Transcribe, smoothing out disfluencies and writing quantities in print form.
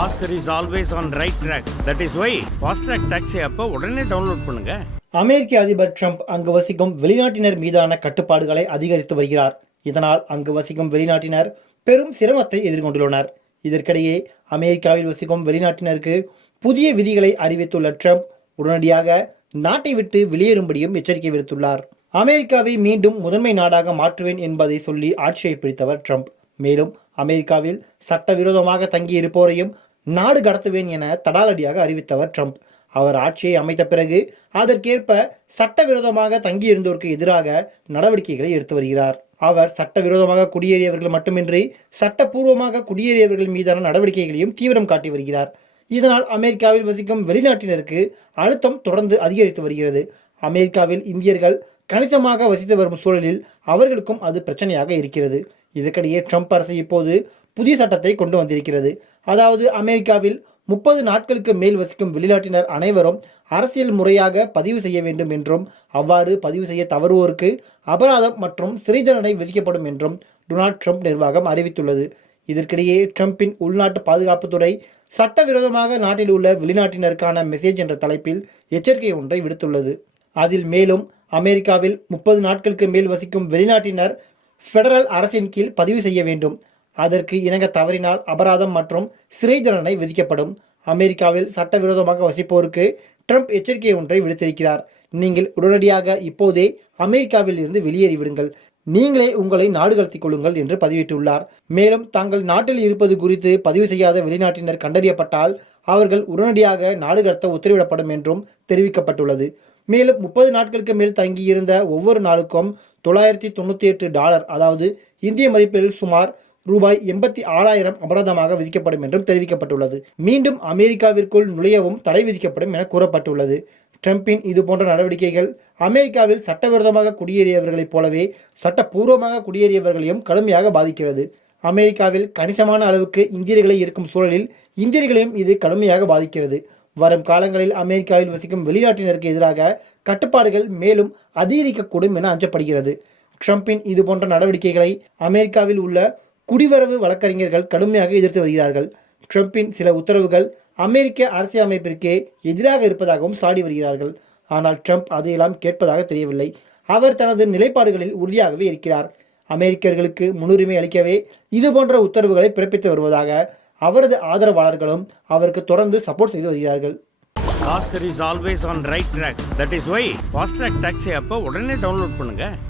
Oscar is always on right track. That is why Fast Track Taxi அப்போ உடனே download பண்ணுங்க. அமெரிக்க அதிபர் Trump அங்கு வசிக்கும் வெளிநாட்டினர் மீதான கட்டுப்பாடுகளை அதிகரித்து வருகிறார். இதனால் அங்கு வசிக்கும் வெளிநாட்டினர் பெரும் சிரமத்தை எதிர்கொண்டுள்ளனர். இதற்கிடையே அமெரிக்காவில் வசிக்கும் வெளிநாட்டினருக்கு புதிய விதிகளை அறிவித்துள்ள ட்ரம்ப் உடனடியாக நாட்டை விட்டு வெளியேறும்படியும் எச்சரிக்கை விடுத்துள்ளார். அமெரிக்காவை மீண்டும் முதன்மை நாடாக மாற்றுவேன் என்பதை சொல்லி ஆட்சியை பிடித்தவர் ட்ரம்ப். மேலும் அமெரிக்காவில் சட்டவிரோதமாக தங்கியிருப்போரையும் நாடு கடத்துவேன் என தடாலடியாக அறிவித்தவர் ட்ரம்ப். அவர் ஆட்சியை அமைத்த பிறகு அதற்கேற்ப சட்டவிரோதமாக தங்கியிருந்தோருக்கு எதிராக நடவடிக்கைகளை எடுத்து வருகிறார். அவர் சட்டவிரோதமாக குடியேறியவர்கள் மட்டுமின்றி சட்டப்பூர்வமாக குடியேறியவர்கள் மீதான நடவடிக்கைகளையும் தீவிரம் காட்டி வருகிறார். இதனால் அமெரிக்காவில் வசிக்கும் வெளிநாட்டினருக்கு அழுத்தம் தொடர்ந்து அதிகரித்து வருகிறது. அமெரிக்காவில் இந்தியர்கள் கணிசமாக வசித்து வரும் சூழலில் அவர்களுக்கும் அது பிரச்சனையாக இருக்கிறது. இதற்கிடையே ட்ரம்ப் அரசு இப்போது புதிய சட்டத்தை கொண்டு வந்திருக்கிறது. அதாவது அமெரிக்காவில் 30 நாட்களுக்கு மேல் வசிக்கும் வெளிநாட்டினர் அனைவரும் அரசியல் முறையாக பதிவு செய்ய வேண்டும் என்றும் அவ்வாறு பதிவு செய்ய தவறுவோருக்கு அபராதம் மற்றும் சிறை தண்டனை விதிக்கப்படும் என்றும் டொனால்ட் ட்ரம்ப் நிர்வாகம் அறிவித்துள்ளது. இதற்கிடையே ட்ரம்பின் உள்நாட்டு பாதுகாப்புத்துறை சட்டவிரோதமாக நாட்டில் உள்ள வெளிநாட்டினருக்கான மெசேஜ் என்ற தலைப்பில் எச்சரிக்கை ஒன்றை விடுத்துள்ளது. அதில் மேலும் அமெரிக்காவில் 30 நாட்களுக்கு மேல் வசிக்கும் வெளிநாட்டினர் ஃபெடரல் அரசின் கீழ் பதிவு செய்ய வேண்டும். அதற்கு இணங்க தவறினால் அபராதம் மற்றும் சிறை தண்டனை விதிக்கப்படும். அமெரிக்காவில் சட்டவிரோதமாக வசிப்போருக்கு ட்ரம்ப் எச்சரிக்கை ஒன்றை விடுத்திருக்கிறார். நீங்கள் உடனடியாக இப்போதே அமெரிக்காவில் இருந்து வெளியேறிவிடுங்கள், நீங்களே உங்களை நாடு கடத்திக் கொள்ளுங்கள் என்று பதிவிட்டுள்ளார். மேலும் தாங்கள் நாட்டில் இருப்பது குறித்து பதிவு செய்யாத வெளிநாட்டினர் கண்டறியப்பட்டால் அவர்கள் உடனடியாக நாடு கடத்த உத்தரவிடப்படும் என்றும் தெரிவிக்கப்பட்டுள்ளது. மேலும் 30 நாட்களுக்கு மேல் தங்கியிருந்த ஒவ்வொரு நாளுக்கும் $998, அதாவது இந்திய மதிப்பில் சுமார் ரூபாய் 86,000 அபராதமாக விதிக்கப்படும் என்றும் தெரிவிக்கப்பட்டுள்ளது. மீண்டும் அமெரிக்காவிற்குள் நுழையவும் தடை விதிக்கப்படும் என கூறப்பட்டுள்ளது. ட்ரம்பின் இதுபோன்ற நடவடிக்கைகள் அமெரிக்காவில் சட்டவிரோதமாக குடியேறியவர்களைப் போலவே சட்டப்பூர்வமாக குடியேறியவர்களையும் கடுமையாக பாதிக்கிறது. அமெரிக்காவில் கணிசமான அளவுக்கு இந்தியர்களை இருக்கும் சூழலில் இந்தியர்களையும் இது கடுமையாக பாதிக்கிறது. வரும் காலங்களில் அமெரிக்காவில் வசிக்கும் வெளிநாட்டினருக்கு எதிராக கட்டுப்பாடுகள் மேலும் அதிகரிக்கக்கூடும் என அஞ்சப்படுகிறது. ட்ரம்பின் இதுபோன்ற நடவடிக்கைகளை அமெரிக்காவில் உள்ள குடிவரவு வழக்கறிஞர்கள் கடுமையாக எதிர்த்து வருகிறார்கள். ட்ரம்பின் சில உத்தரவுகள் அமெரிக்க அரசியலமைப்பிற்கே எதிராக இருப்பதாகவும் சாடி வருகிறார்கள். ஆனால் ட்ரம்ப் அதையெல்லாம் கேட்பதாக தெரியவில்லை. அவர் தனது நிலைப்பாடுகளில் உறுதியாகவே இருக்கிறார். அமெரிக்கர்களுக்கு முன்னுரிமை அளிக்கவே இதுபோன்ற உத்தரவுகளை பிறப்பித்து வருவதாக அவரது ஆதரவாளர்களும் அவருக்கு தொடர்ந்து சப்போர்ட் செய்து வருகிறார்கள். Oscar is always on right track. That is why Fast Track Taxi அப்போ உடனே டவுன்லோட் பண்ணுங்க.